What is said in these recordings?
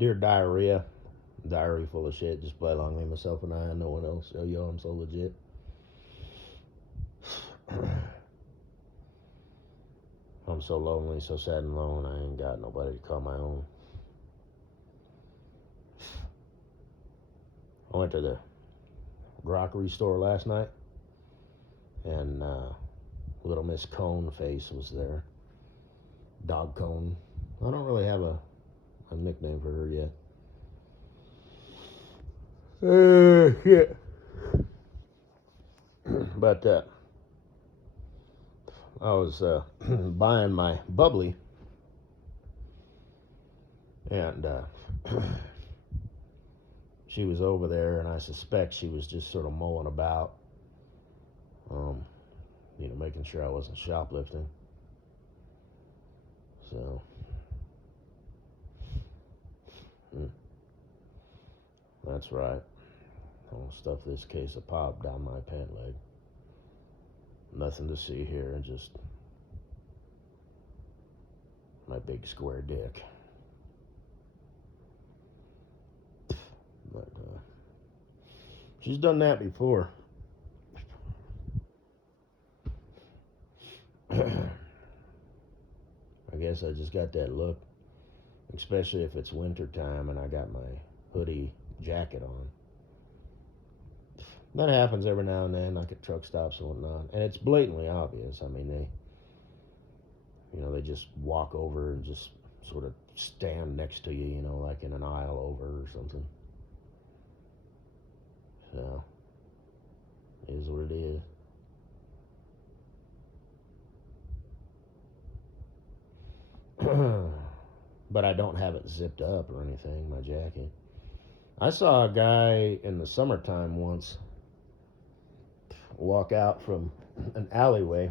Dear diarrhea, diary full of shit. Just play along with myself and I, no one else. Yo, I'm so legit. I'm so lonely, so sad and alone. I ain't got nobody to call my own. I went to the grocery store last night, and little Miss Cone Face was there. Dog Cone. I don't really have a nickname for her yet. Shit. But I was buying my bubbly, and she was over there, and I suspect she was just sort of mulling about, making sure I wasn't shoplifting. So, that's right. I'll stuff this case of pop down my pant leg. Nothing to see here, just my big square dick. But she's done that before. I guess I just got that look, especially if it's winter time and I got my hoodie jacket on. That happens every now and then, like at truck stops and whatnot, and it's blatantly obvious. I mean, they just walk over and just sort of stand next to you, like in an aisle over or something. So, it is what it is. But I don't have it zipped up or anything, my jacket. I saw a guy in the summertime once walk out from an alleyway,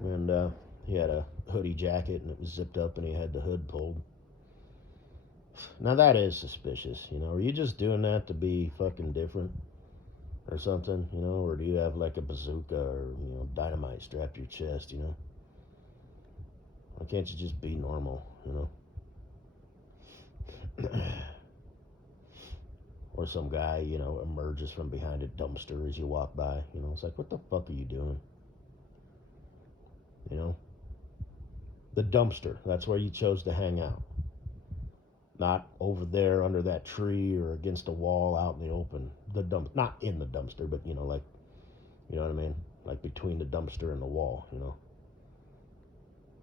and he had a hoodie jacket and it was zipped up and he had the hood pulled. Now that is suspicious, Are you just doing that to be fucking different or something, Or do you have like a bazooka or, dynamite strapped to your chest, Why can't you just be normal, Or some guy, emerges from behind a dumpster as you walk by, It's like, what the fuck are you doing? The dumpster, that's where you chose to hang out. Not over there under that tree or against a wall out in the open. Not in the dumpster, but, like, you know what I mean? Like between the dumpster and the wall,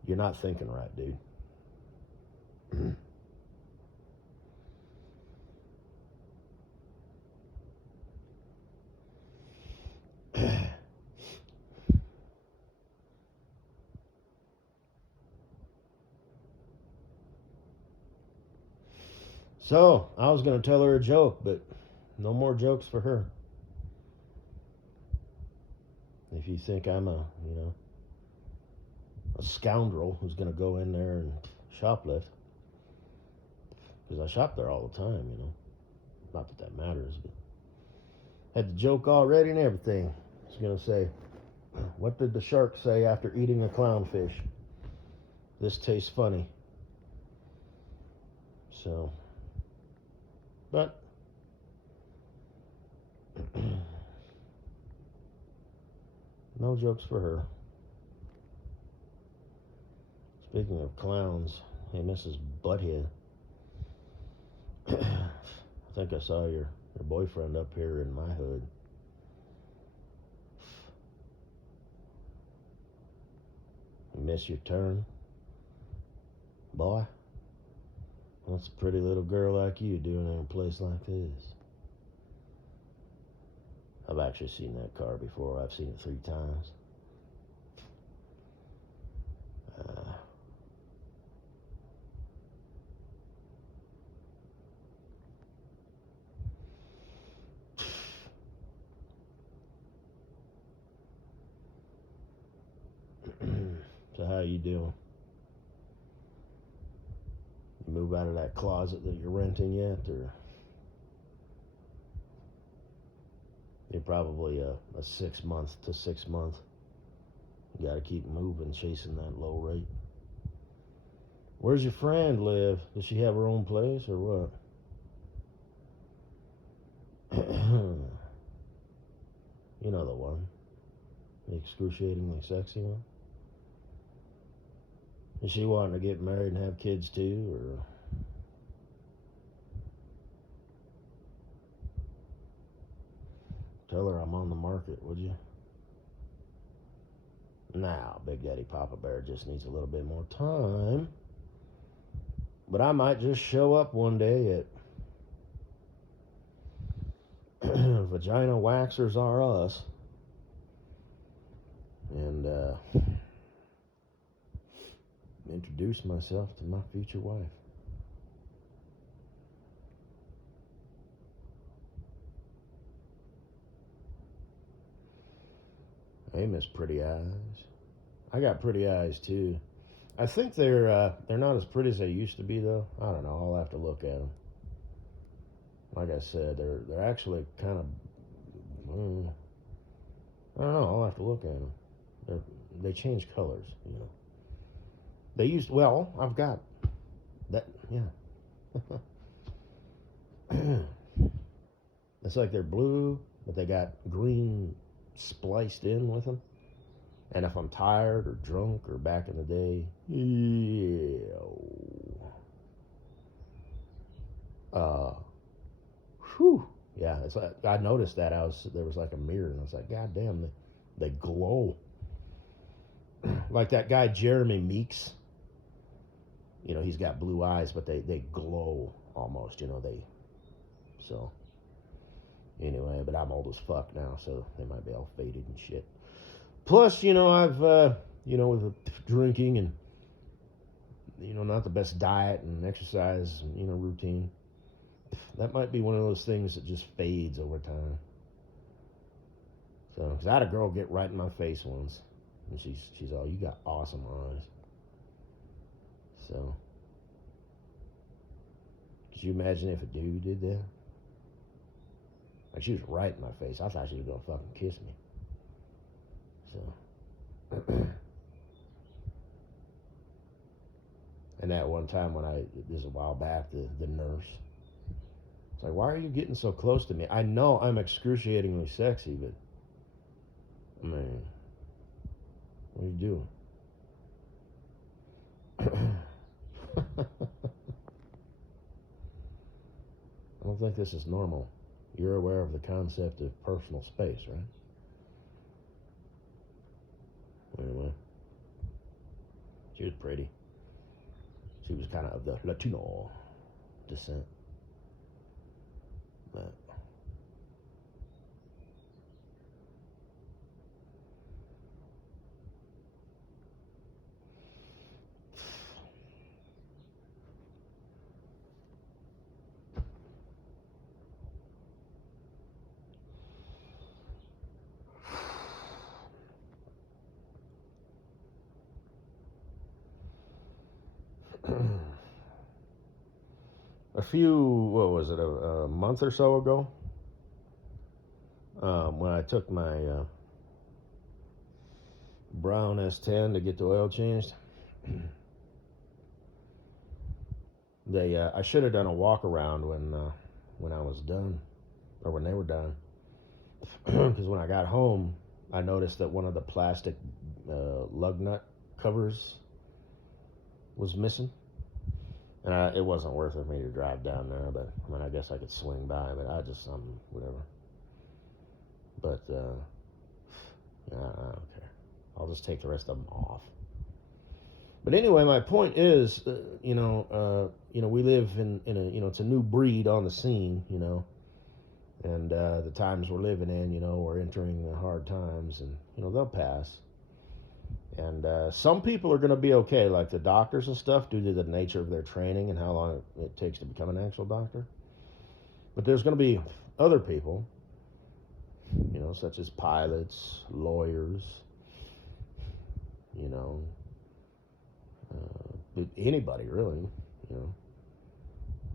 You're not thinking right, dude. So, I was going to tell her a joke, but no more jokes for her. If you think I'm a scoundrel who's going to go in there and shoplift, because I shop there all the time, Not that matters, but had the joke all ready and everything. I was going to say, what did the shark say after eating a clownfish? This tastes funny. So, but no jokes for her. Speaking of clowns, hey, Mrs. Butthead, I think I saw your boyfriend up here in my hood. You miss your turn, boy? What's a pretty little girl like you doing in a place like this? I've actually seen that car before. I've seen it 3 times. So how you doing? You move out of that closet that you're renting yet, or you're probably a 6 month to 6 month? You got to keep moving, chasing that low rate. Where's your friend live? Does she have her own place or what? You know the one. The excruciatingly sexy one. Is she wanting to get married and have kids too, or? Tell her I'm on the market, would you? Now, Big Daddy Papa Bear just needs a little bit more time. But I might just show up one day at Vagina Waxers R Us and introduce myself to my future wife. Hey, Miss Pretty Eyes. I got pretty eyes too. I think they're not as pretty as they used to be though. I don't know. I'll have to look at them. Like I said, they're actually kind of. I don't know. I'll have to look at them. They change colors. You know. They used. Well, I've got that. Yeah. It's like they're blue, but they got green spliced in with them. And if I'm tired or drunk or back in the day, yeah. Whew. Yeah, it's like I noticed that there was like a mirror, and I was like, God damn, they glow. Like that guy Jeremy Meeks. You know, he's got blue eyes, but they glow almost. You know, so. Anyway, but I'm old as fuck now, so they might be all faded and shit. Plus, you know, I've, with the drinking and, not the best diet and exercise, routine. That might be one of those things that just fades over time. So, because I had a girl get right in my face once, and she's all, you got awesome eyes. So, could you imagine if a dude did that? Like, she was right in my face. I thought she was going to fucking kiss me. So. And that one time this is a while back, the nurse. It's like, why are you getting so close to me? I know I'm excruciatingly sexy, but, I mean, what are you doing? I don't think this is normal. You're aware of the concept of personal space, right? Anyway, she was pretty. She was kind of the Latino descent. But a month or so ago, when I took my brown S10 to get the oil changed, I should have done a walk around when I was done, or when they were done, because when I got home, I noticed that one of the plastic lug nut covers was missing. And it wasn't worth it for me to drive down there, but I mean, I guess I could swing by, but whatever. But, I don't care. I'll just take the rest of them off. But anyway, my point is, we live in a, it's a new breed on the scene, and the times we're living in, we're entering the hard times, and, they'll pass. And some people are going to be okay, like the doctors and stuff, due to the nature of their training and how long it takes to become an actual doctor. But there's going to be other people, such as pilots, lawyers, anybody really,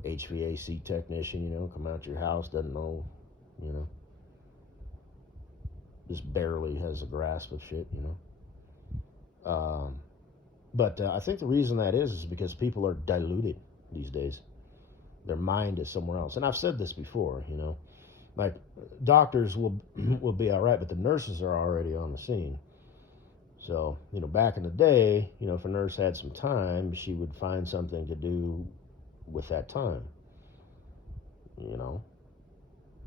HVAC technician, come out to your house, doesn't know, just barely has a grasp of shit, But I think the reason that is because people are diluted these days. Their mind is somewhere else. And I've said this before, like doctors will be all right, but the nurses are already on the scene. So, back in the day, if a nurse had some time, she would find something to do with that time.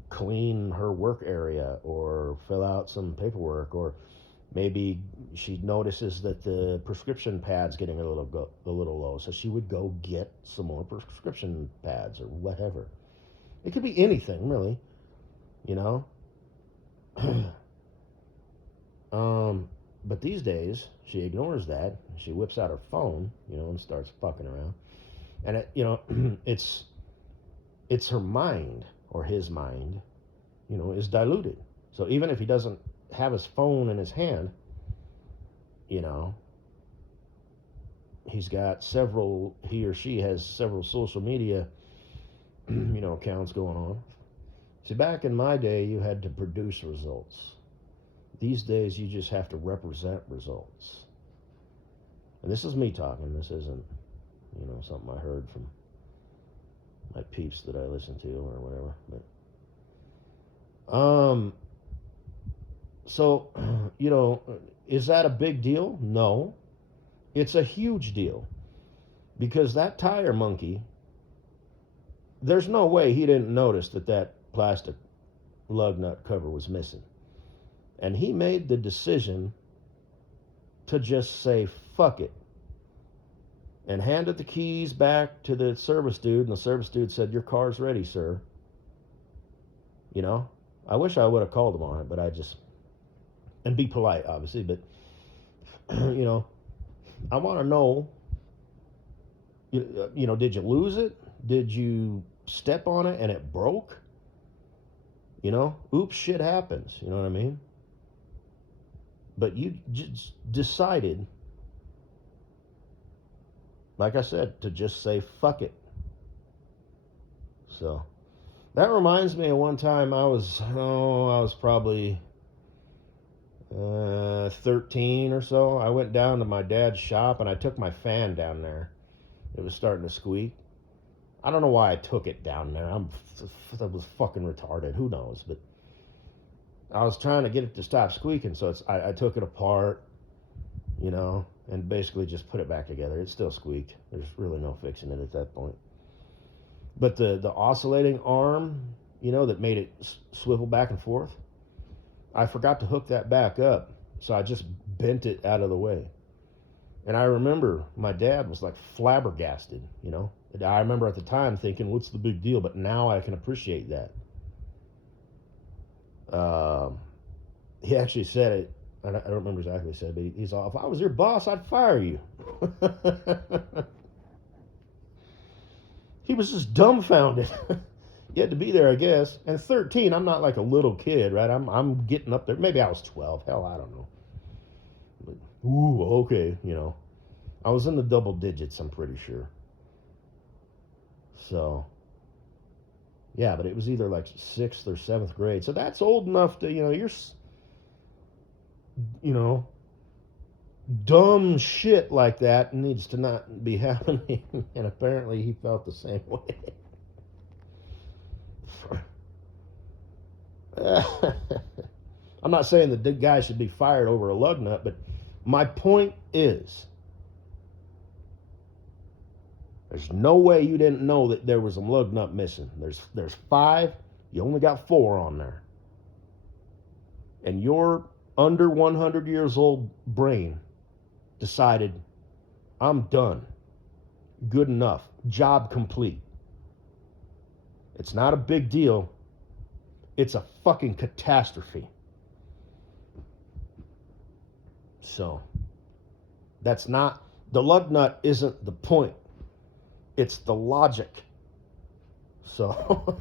Clean her work area or fill out some paperwork, or maybe she notices that the prescription pad's getting a little low, so she would go get some more prescription pads or whatever. It could be anything, really, you know. But these days, she ignores that. She whips out her phone, and starts fucking around. And it's her mind, or his mind, is diluted. So even if he doesn't have his phone in his hand, he or she has several social media, accounts going on. See, back in my day, you had to produce results. These days, you just have to represent results. And this is me talking. This isn't, something I heard from my peeps that I listen to or whatever. But, so, is that a big deal? No. It's a huge deal. Because that tire monkey, there's no way he didn't notice that plastic lug nut cover was missing. And he made the decision to just say, fuck it. And handed the keys back to the service dude, and the service dude said, your car's ready, sir. I wish I would have called him on it, but and be polite, obviously, but, I want to know, did you lose it? Did you step on it and it broke? Oops, shit happens, you know what I mean? But you just decided, like I said, to just say, fuck it. So, that reminds me of one time I was probably 13 or so. I went down to my dad's shop and I took my fan down there. It was starting to squeak. I don't know why I took it down there. That was fucking retarded. Who knows? But I was trying to get it to stop squeaking, so I took it apart, and basically just put it back together. It still squeaked. There's really no fixing it at that point. But the oscillating arm, that made it swivel back and forth, I forgot to hook that back up, so I just bent it out of the way. And I remember my dad was like flabbergasted, I remember at the time thinking, what's the big deal? But now I can appreciate that. He actually said it, I don't remember exactly what he said, but he's all, if I was your boss, I'd fire you. He was just dumbfounded. You had to be there, I guess. And 13, I'm not like a little kid, right? I'm getting up there. Maybe I was 12. Hell, I don't know. But, ooh, okay, I was in the double digits, I'm pretty sure. So, yeah, but it was either like 6th or 7th grade. So that's old enough to, you're, dumb shit like that needs to not be happening. And apparently he felt the same way. I'm not saying that the guy should be fired over a lug nut, but my point is, there's no way you didn't know that there was a lug nut missing. There's 5, you only got 4 on there. And your under 100 years old brain decided, I'm done. Good enough. Job complete. It's not a big deal. It's a fucking catastrophe. So, that's not, the lug nut isn't the point. It's the logic. So,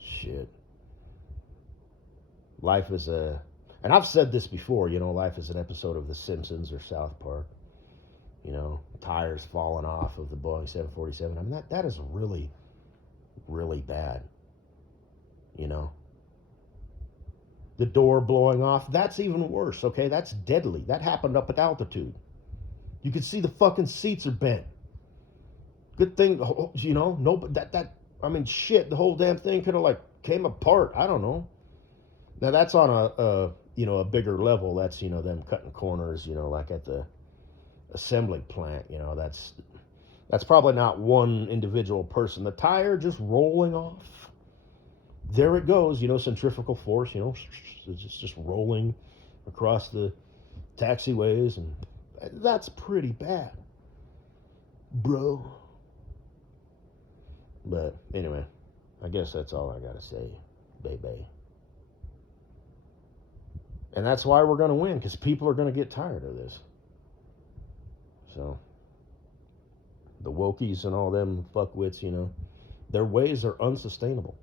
shit. Life is and I've said this before, life is an episode of The Simpsons or South Park. Tires falling off of the Boeing 747. I mean, that is really, really bad. the door blowing off. That's even worse, okay? That's deadly. That happened up at altitude. You could see the fucking seats are bent. Good thing, no, but I mean, shit, the whole damn thing could have, like, came apart. I don't know. Now, that's on a bigger level. That's, them cutting corners, like at the assembly plant, that's probably not one individual person. The tire just rolling off. There it goes, centrifugal force, it's just rolling across the taxiways, and that's pretty bad, bro. But anyway, I guess that's all I gotta say, baby. And that's why we're gonna win, because people are gonna get tired of this. So, the wokies and all them fuckwits, their ways are unsustainable.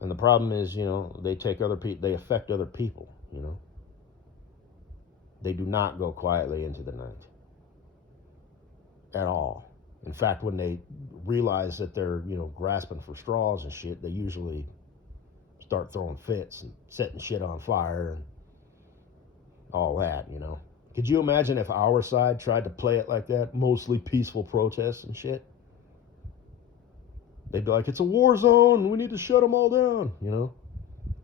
And the problem is, they take other people, they affect other people, They do not go quietly into the night. At all. In fact, when they realize that they're, grasping for straws and shit, they usually start throwing fits and setting shit on fire and all that, Could you imagine if our side tried to play it like that? Mostly peaceful protests and shit. They'd be like, it's a war zone. We need to shut them all down,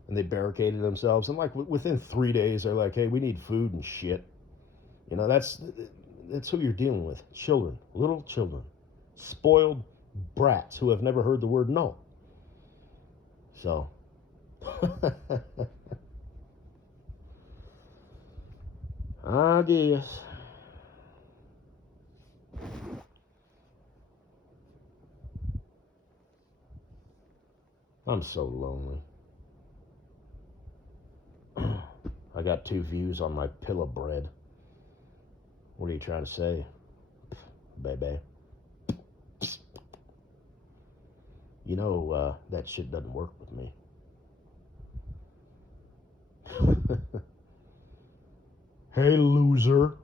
And they barricaded themselves. And like within 3 days, they're like, hey, we need food and shit. That's who you're dealing with. Children, little children, spoiled brats who have never heard the word no. So, I guess. I'm so lonely. I got 2 views on my pillow bread. What are you trying to say, baby? That shit doesn't work with me. Hey, loser.